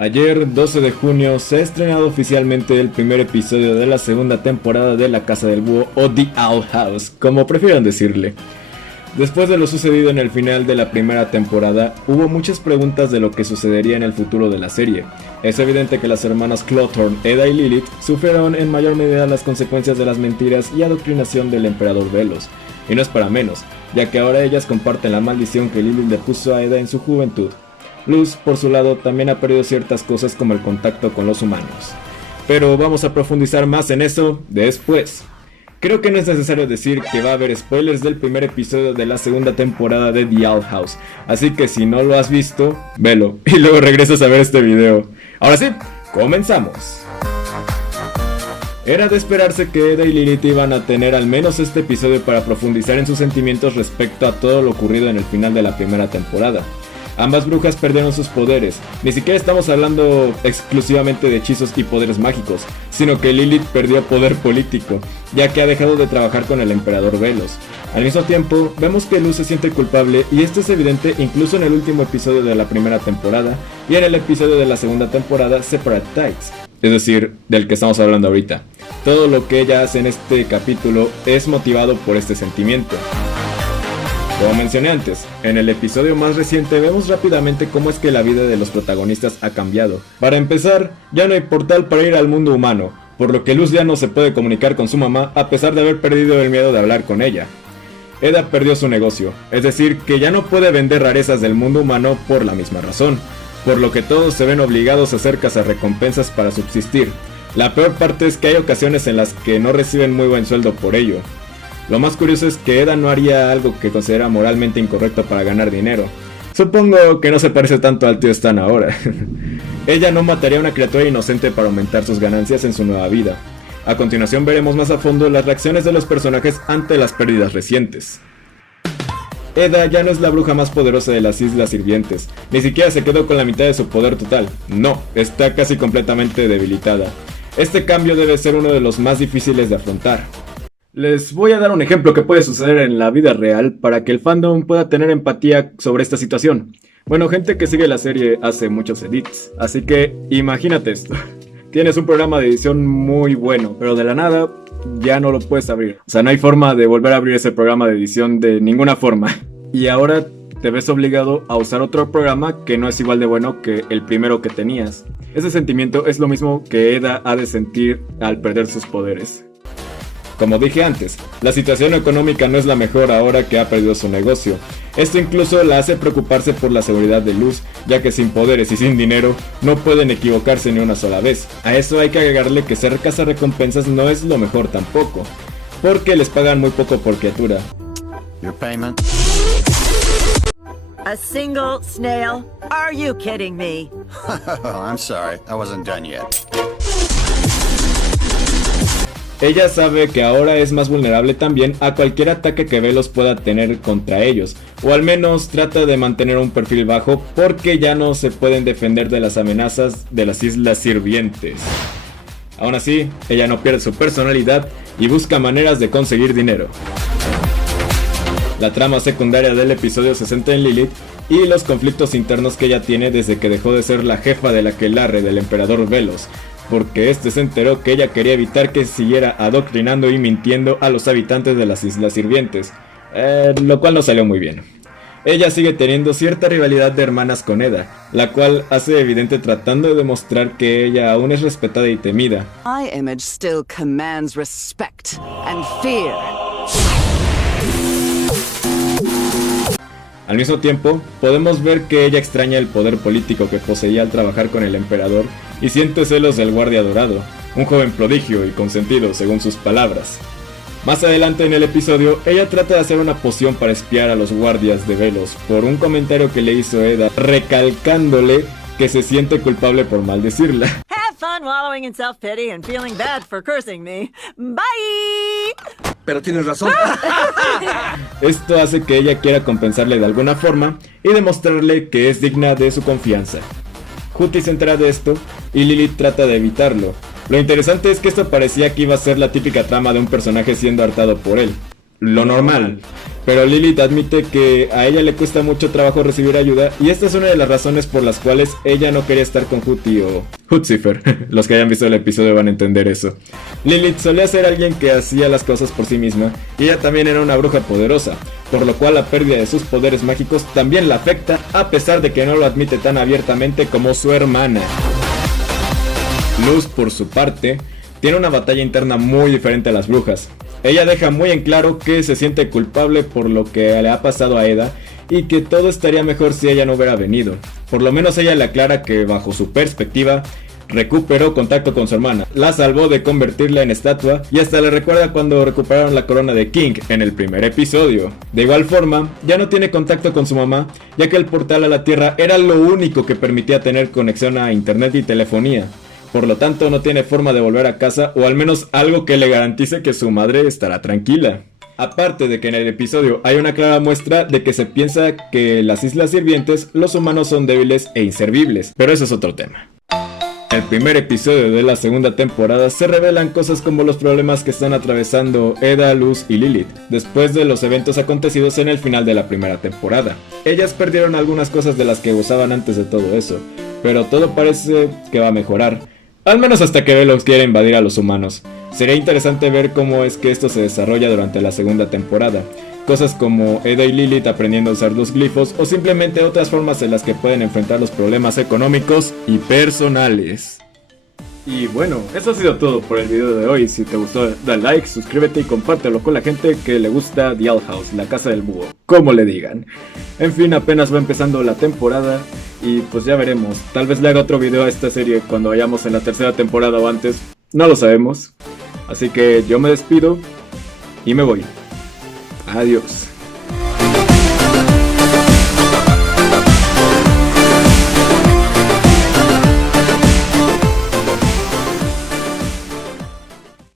Ayer, 12 de junio, se ha estrenado oficialmente el primer episodio de la segunda temporada de La Casa del Búho o The Owl House, como prefieran decirle. Después de lo sucedido en el final de la primera temporada, hubo muchas preguntas de lo que sucedería en el futuro de la serie. Es evidente que las hermanas Clawthorne, Edda y Lilith sufrieron en mayor medida las consecuencias de las mentiras y adoctrinación del emperador Velos. Y no es para menos, ya que ahora ellas comparten la maldición que Lilith le puso a Edda en su juventud. Luz, por su lado, también ha perdido ciertas cosas como el contacto con los humanos. Pero vamos a profundizar más en eso después. Creo que no es necesario decir que va a haber spoilers del primer episodio de la segunda temporada de The Owl House, así que si no lo has visto, velo y luego regresas a ver este video. Ahora sí, comenzamos. Era de esperarse que Edda y Lilith iban a tener al menos este episodio para profundizar en sus sentimientos respecto a todo lo ocurrido en el final de la primera temporada. Ambas brujas perdieron sus poderes, ni siquiera estamos hablando exclusivamente de hechizos y poderes mágicos, sino que Lilith perdió poder político, ya que ha dejado de trabajar con el emperador Velos. Al mismo tiempo, vemos que Luz se siente culpable y esto es evidente incluso en el último episodio de la primera temporada y en el episodio de la segunda temporada Separate Tides, es decir, del que estamos hablando ahorita. Todo lo que ella hace en este capítulo es motivado por este sentimiento. Como mencioné antes, en el episodio más reciente vemos rápidamente cómo es que la vida de los protagonistas ha cambiado. Para empezar, ya no hay portal para ir al mundo humano, por lo que Luz ya no se puede comunicar con su mamá a pesar de haber perdido el miedo de hablar con ella. Edda perdió su negocio, es decir, que ya no puede vender rarezas del mundo humano por la misma razón, por lo que todos se ven obligados a hacer cazarrecompensas para subsistir. La peor parte es que hay ocasiones en las que no reciben muy buen sueldo por ello. Lo más curioso es que Edda no haría algo que considera moralmente incorrecto para ganar dinero. Supongo que no se parece tanto al tío Stan ahora. Ella no mataría a una criatura inocente para aumentar sus ganancias en su nueva vida. A continuación veremos más a fondo las reacciones de los personajes ante las pérdidas recientes. Edda ya no es la bruja más poderosa de las Islas Sirvientes, ni siquiera se quedó con la mitad de su poder total. No, está casi completamente debilitada. Este cambio debe ser uno de los más difíciles de afrontar. Les voy a dar un ejemplo que puede suceder en la vida real para que el fandom pueda tener empatía sobre esta situación. Bueno, gente que sigue la serie hace muchos edits, así que imagínate esto. Tienes un programa de edición muy bueno, pero de la nada ya no lo puedes abrir. O sea, no hay forma de volver a abrir ese programa de edición de ninguna forma. Y ahora te ves obligado a usar otro programa que no es igual de bueno que el primero que tenías. Ese sentimiento es lo mismo que Edda ha de sentir al perder sus poderes. Como dije antes, la situación económica no es la mejor ahora que ha perdido su negocio. Esto incluso la hace preocuparse por la seguridad de Luz, ya que sin poderes y sin dinero no pueden equivocarse ni una sola vez. A eso hay que agregarle que ser cazarrecompensas no es lo mejor tampoco, porque les pagan muy poco por criatura. Your payment? A single snail? Are you kidding me? I'm sorry, I wasn't done yet. Ella sabe que ahora es más vulnerable también a cualquier ataque que Velos pueda tener contra ellos, o al menos trata de mantener un perfil bajo porque ya no se pueden defender de las amenazas de las Islas Sirvientes. Aún así, ella no pierde su personalidad y busca maneras de conseguir dinero. La trama secundaria del episodio se centra en Lilith y los conflictos internos que ella tiene desde que dejó de ser la jefa del aquelarre del emperador Velos, porque este se enteró que ella quería evitar que siguiera adoctrinando y mintiendo a los habitantes de las Islas Sirvientes, lo cual no salió muy bien. Ella sigue teniendo cierta rivalidad de hermanas con Edda, la cual hace evidente tratando de demostrar que ella aún es respetada y temida. My image still commands respect and fear. Al mismo tiempo, podemos ver que ella extraña el poder político que poseía al trabajar con el emperador y siente celos del guardia dorado, un joven prodigio y consentido según sus palabras. Más adelante en el episodio, ella trata de hacer una poción para espiar a los guardias de Velos por un comentario que le hizo Edda, recalcándole que se siente culpable por maldecirla. Have fun wallowing in self-pity and feeling bad for cursing me. Bye! Pero tienes razón. Esto hace que ella quiera compensarle de alguna forma y demostrarle que es digna de su confianza. Juti se entera de esto y Lilith trata de evitarlo. Lo interesante es que esto parecía que iba a ser la típica trama de un personaje siendo hartado por él. lo normal. Pero Lilith admite que a ella le cuesta mucho trabajo recibir ayuda, y esta es una de las razones por las cuales ella no quería estar con Hooty o Hootzifer. Los que hayan visto el episodio van a entender eso. Lilith solía ser alguien que hacía las cosas por sí misma, y ella también era una bruja poderosa, por lo cual la pérdida de sus poderes mágicos también la afecta, a pesar de que no lo admite tan abiertamente como su hermana. Luz, por su parte, tiene una batalla interna muy diferente a las brujas. Ella deja muy en claro que se siente culpable por lo que le ha pasado a Eda y que todo estaría mejor si ella no hubiera venido. Por lo menos ella le aclara que, bajo su perspectiva, recuperó contacto con su hermana, la salvó de convertirla en estatua y hasta le recuerda cuando recuperaron la corona de King en el primer episodio. De igual forma, ya no tiene contacto con su mamá, ya que el portal a la Tierra era lo único que permitía tener conexión a internet y telefonía. Por lo tanto, no tiene forma de volver a casa, o al menos algo que le garantice que su madre estará tranquila. Aparte de que en el episodio hay una clara muestra de que se piensa que en las Islas Sirvientes los humanos son débiles e inservibles, pero eso es otro tema. En el primer episodio de la segunda temporada se revelan cosas como los problemas que están atravesando Eda, Luz y Lilith después de los eventos acontecidos en el final de la primera temporada. Ellas perdieron algunas cosas de las que gozaban antes de todo eso, pero todo parece que va a mejorar. Al menos hasta que Velox quiera invadir a los humanos. Sería interesante ver cómo es que esto se desarrolla durante la segunda temporada. Cosas como Eda y Lilith aprendiendo a usar los glifos, o simplemente otras formas en las que pueden enfrentar los problemas económicos y personales. Y bueno, eso ha sido todo por el video de hoy. Si te gustó, da like, suscríbete y compártelo con la gente que le gusta The Owl House, la casa del búho, como le digan. En fin, apenas va empezando la temporada y pues ya veremos. Tal vez le haga otro video a esta serie cuando vayamos en la tercera temporada o antes, no lo sabemos. Así que yo me despido y me voy. Adiós.